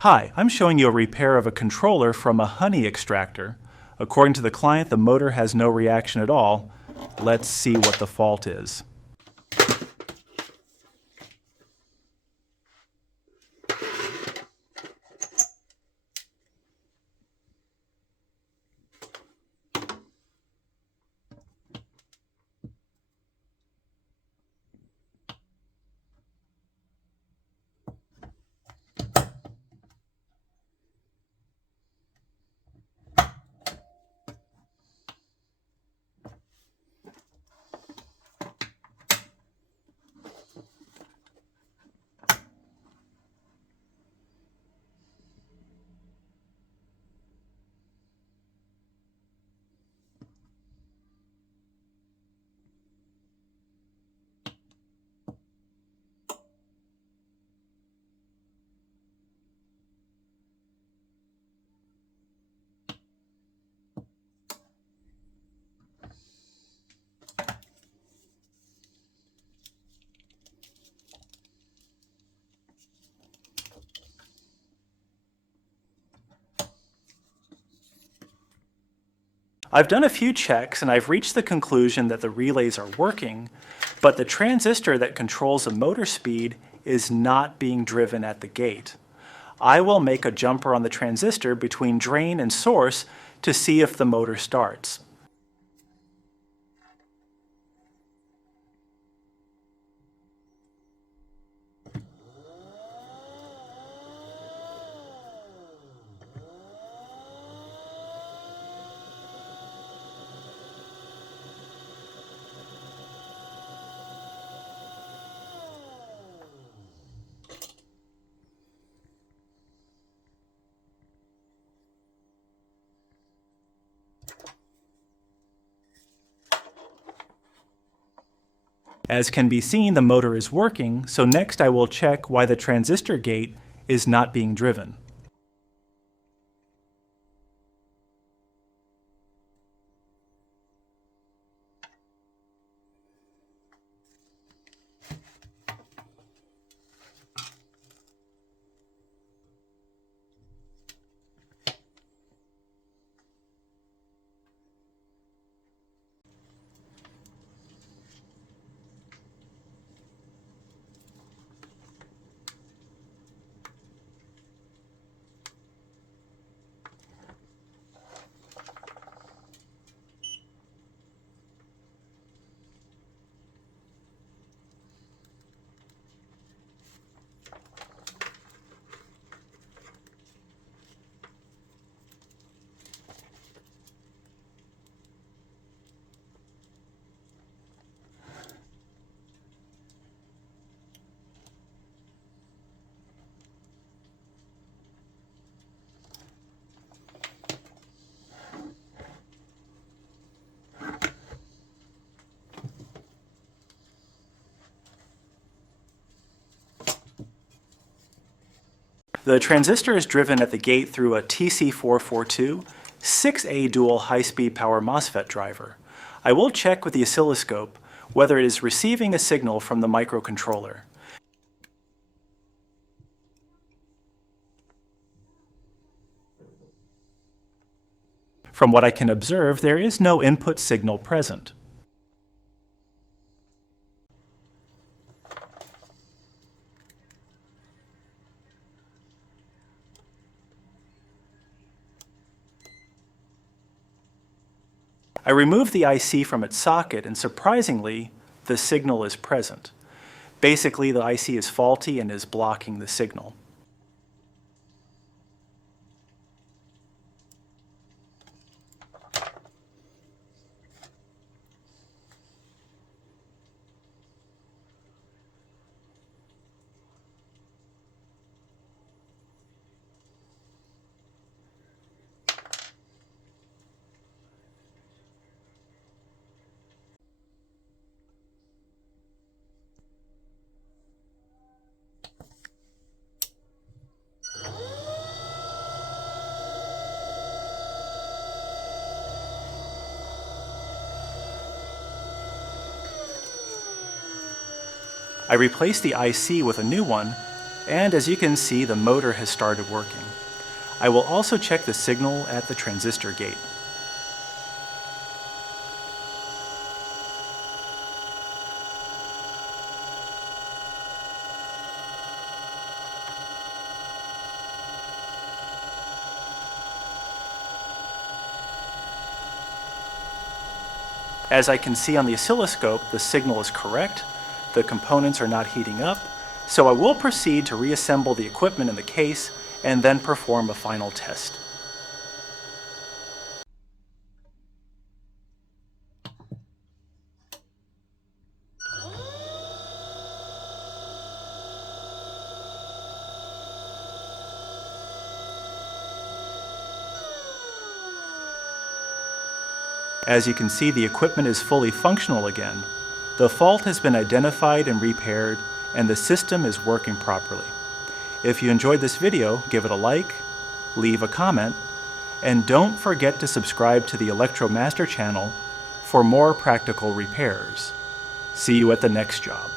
Hi, I'm showing you a repair of a controller from a Honey Extractor. According to the client, the motor has no reaction at all. Let's see what the fault is. I've done a few checks and I've reached the conclusion that the relays are working, but the transistor that controls the motor speed is not being driven at the gate. I will make a jumper on the transistor between drain and source to see if the motor starts. As can be seen, the motor is working, so next I will check why the transistor gate is not being driven. The transistor is driven at the gate through a TC442 6A dual high-speed power MOSFET driver. I will check with the oscilloscope whether it is receiving a signal from the microcontroller. From what I can observe, there is no input signal present. I remove the IC from its socket and surprisingly, the signal is present. Basically, the IC is faulty and is blocking the signal. I replace the IC with a new one And as you can see, the motor has started working. I will also check the signal at the transistor gate. As I can see on the oscilloscope, the signal is correct, the components are not heating up, so I will proceed to reassemble the equipment in the case and then perform a final test. As you can see, the equipment is fully functional again. The fault has been identified and repaired, and the system is working properly. If you enjoyed this video, give it a like, leave a comment, and don't forget to subscribe to the ELECTRO-MASTER channel for more practical repairs. See you at the next job.